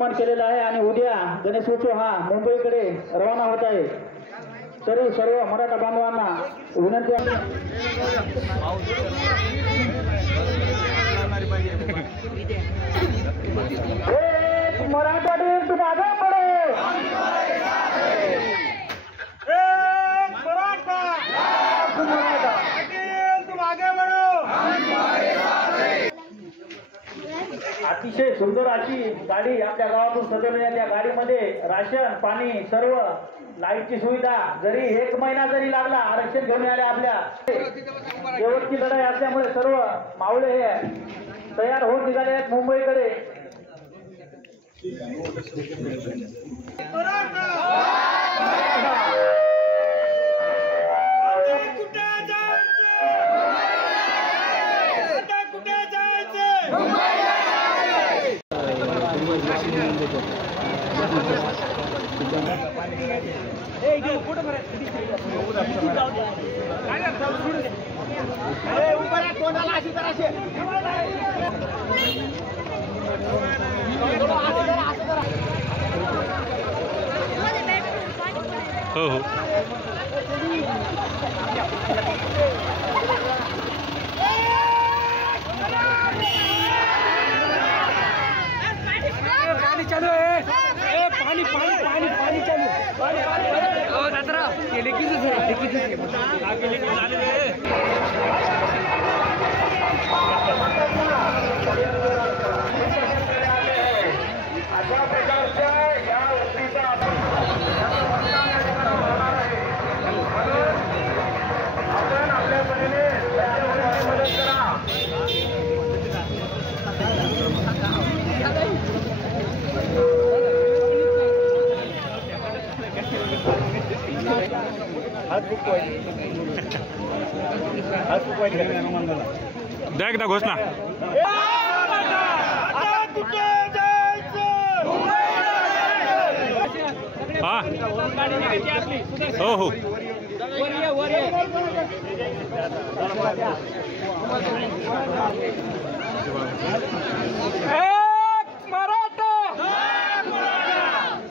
आगमन केलेलं आहे आणि उद्या गणेशोत्सव हा मुंबईकडे रवाना होत आहे। तरी सर्व मराठा बांधवांना विनंती आहे। मराठा दिन तुम आगे बढ़ो, तुम आगे बढ़ो। अतिशय सुंदर अशी गाडी आपल्या गावातून सजवण्यात, त्या गाडीमध्ये राशन पाणी सर्व लाईटची सुविधा, जरी 1 महिना जरी लागला आरक्षण घेऊन आले आपल्या शेवटची लढाई असल्यामुळे सर्व मावळे हे तयार होऊन निघाले आहेत मुंबईकडे। हो पानी चालू है, पानी पानी पानी पानी चालू अशा प्रकारच्या या वस्तीचा आपण आपल्या परीने मदत करा। द्या एकदा घोषणा। हा हो हो